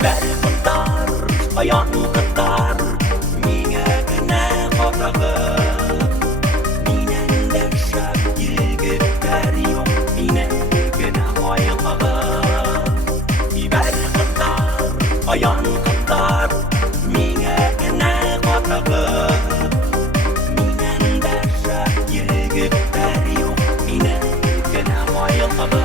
Дибәр кыздар, аян кыздар, миңа генә карагып. Миннән дә шәп егетләр юк, мине генә аяклап. Дибәр кыздар, аян кыздар, миңа генә карагып. Миннән дә шәп егетләр юк, мине генә аяклап.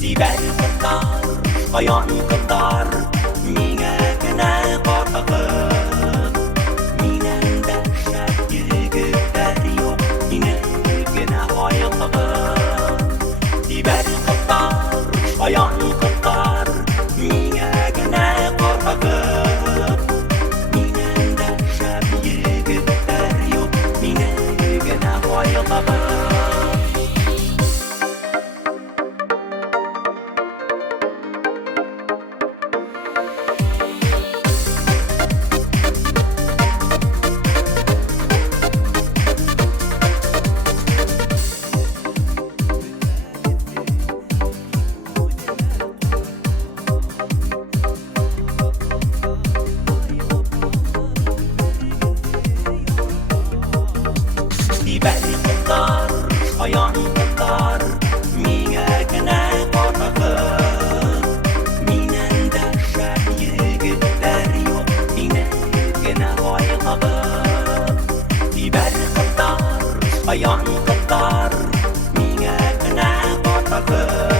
Дибәр кыздар, аян кыздар, миңа генә карагып. Миннән дә шәп егетләр юк, мине генә аяклап. Дибәр кыздар, аян кыздар, миңа генә карагып. Миннән дә шәп егетләр юк, мине генә аяклап. Дибәр кыздар, аян кыздар, миңа генә карагып. Миннән дә шәп егетләр юк, мине генә аяклап. Дибәр кыздар, аян кыздар, миңа генә карагып.